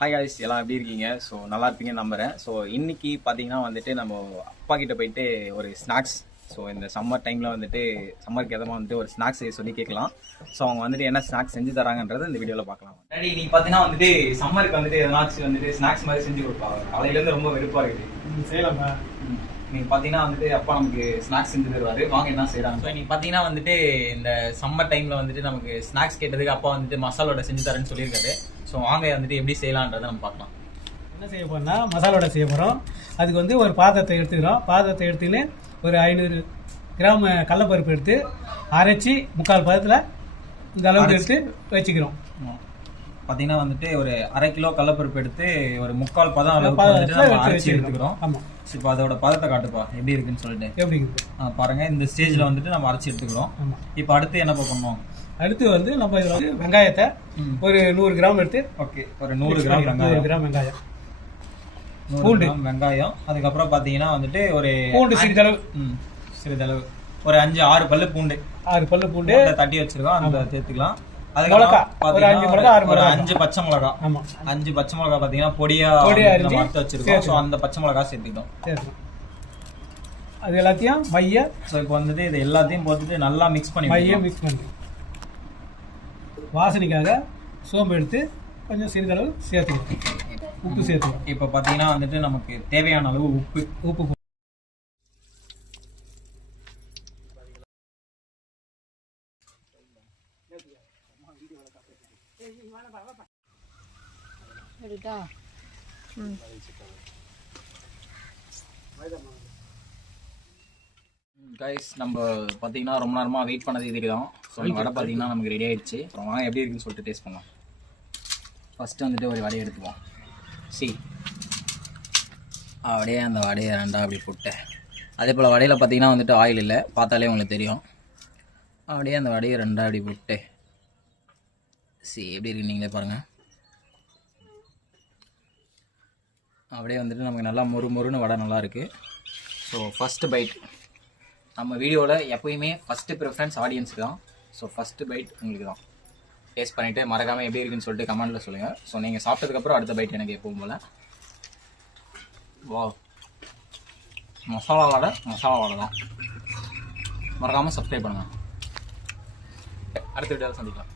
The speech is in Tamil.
ஹாய் காய்ஸ், எல்லாம் எப்படி இருக்கீங்க? ஸோ நல்லா இருப்பீங்கன்னு நம்புகிறேன். ஸோ இன்றைக்கி பார்த்தீங்கன்னா வந்துட்டு நம்ம அப்பா கிட்ட போயிட்டு ஒரு ஸ்நாக்ஸ், ஸோ இந்த சம்மர் டைமில் வந்துட்டு சம்மருக்கு எதமாக வந்துட்டு ஒரு ஸ்நாக்ஸ் சொல்லி கேட்கலாம். ஸோ அவங்க வந்துட்டு என்ன ஸ்நாக்ஸ் செஞ்சு தராங்கன்றதை இந்த வீடியோவில் பார்க்கலாம். டேடி, நீங்கள் பார்த்தீங்கன்னா வந்துட்டு சம்மருக்கு வந்துட்டு எதனாச்சும் வந்துட்டு ஸ்நாக்ஸ் மாதிரி செஞ்சு கொடுப்பாங்க. காலையிலேருந்து ரொம்ப வெறுப்பாக இருக்குது. செய்யலாமா? நீங்கள் பார்த்தீங்கன்னா வந்துட்டு அப்பா நமக்கு ஸ்நாக்ஸ் செஞ்சு தருவார். வாங்க என்ன செய்கிறாங்க. ஸோ நீங்கள் பார்த்தீங்கன்னா வந்துட்டு இந்த சம்மர் டைமில் வந்துட்டு நமக்கு ஸ்நாக்ஸ் கேட்டதுக்கு அப்பா வந்துட்டு மசாலோட செஞ்சு தரேன்னு சொல்லியிருக்காரு. ஸோ வாங்க வந்துட்டு எப்படி செய்யலான்றதை நம்ம பார்க்கலாம். என்ன செய்ய போறோம்னா மசாலோட செய்ய போகிறோம். அதுக்கு வந்து ஒரு பாத்திரத்தை எடுத்துக்கிறோம். பாத்திரத்தை எடுத்துன்னு ஒரு 500 கிராம் கடலப்பருப்பு எடுத்து அரைச்சி 3/4 பதத்தில் இந்த அளவுக்கு எடுத்து வச்சுக்கிறோம். பார்த்தீங்கன்னா வந்துட்டு ஒரு 1/2 கிலோ கடலப்பருப்பு எடுத்து ஒரு 3/4 பதம் அளவுக்கு அரைச்சி எடுத்துக்கிறோம். ஆமாம். இப்போ அதோட பதத்தை காட்டுப்பா எப்படி இருக்குன்னு சொல்லிட்டு. எப்படி பாருங்க, இந்த ஸ்டேஜில் வந்துட்டு நம்ம அரைச்சி எடுத்துக்கிறோம். ஆமாம். இப்போ அடுத்து என்ன பண்ணணும்? அடுத்து வந்து நம்ம இதில் வந்து வெங்காயத்தை ஒரு 100 கிராம் எடுத்து, ஓகே, ஒரு 100 கிராம் வெங்காயம், 100 கிராம் வெங்காயம். அதுக்கப்புறம் பார்த்தீங்கன்னா வந்துட்டு ஒரு பூண்டு சிறிதளவு ஒரு 5-6 பல்லு பூண்டு, 6 பல்லு பூண்டு தட்டி வச்சிருக்கோம், அந்த சேர்த்துக்கலாம். மிளகா ஒரு 5 மிளகா, 5 பச்சை மிளகா. ஆமா, 5 பச்சை மிளகா பார்த்தீங்கன்னா பொடியா நம்ம அரைச்சு வச்சிருக்கோம். ஸோ அந்த பச்சை மிளகா சேர்த்துக்கிட்டோம். அது எல்லாத்தையும் மைய. ஸோ இப்போ வந்துட்டு இது எல்லாத்தையும் போட்டுட்டு நல்லா மிக்ஸ் பண்ணி வாசனைக்காக சோம்பு எடுத்து கொஞ்சம் சிறிதளவு சேர்த்துக்கணும். உப்பு சேர்த்துக்கணும். இப்போ பார்த்தீங்கன்னா வந்துட்டு நமக்கு தேவையான அளவு உப்பு கைஸ், நம்ம பார்த்தீங்கன்னா ரொம்ப நேரமாக வெயிட் பண்ணது இதுக்கு தான். ஸோ அந்த வடை பார்த்தீங்கன்னா நமக்கு ரெடி ஆயிடுச்சு. அப்புறம் வாங்க எப்படி இருக்குன்னு சொல்லிட்டு டேஸ்ட் பண்ணலாம். ஃபஸ்ட்டு வந்துட்டு ஒரு வடையை எடுத்துப்போம். அப்படியே அந்த வடையை ரெண்டாக அப்படி போட்டேன். அதே போல் வடையில் பார்த்தீங்கன்னா வந்துட்டு ஆயில் இல்லை, பார்த்தாலே உங்களுக்கு தெரியும். அப்படியே அந்த வடையை ரெண்டாக அப்படி போட்டு எப்படி இருக்கு நீங்களே பாருங்கள். அப்படியே வந்துட்டு நமக்கு நல்லா மொறுன்னு வடை நல்லா இருக்குது. ஸோ ஃபஸ்ட்டு பைட் நம்ம வீடியோவில் எப்போயுமே ஃபஸ்ட்டு ப்ரிஃபரன்ஸ் ஆடியன்ஸுக்கு தான். ஸோ ஃபஸ்ட்டு பைட் உங்களுக்கு தான். டேஸ்ட் பண்ணிவிட்டு மறக்காமல் எப்படி இருக்குன்னு சொல்லிட்டு கமெண்ட்டில் சொல்லுங்கள். ஸோ நீங்கள் சாப்பிட்டதுக்கப்புறம் அடுத்த பைட் எனக்கு எப்பவும் போல். வா, மசாலா வடை தான். மறக்காமல் சப்ஸ்கிரைப் பண்ணுங்கள். அடுத்த வீடியோவில் சந்திக்கலாம்.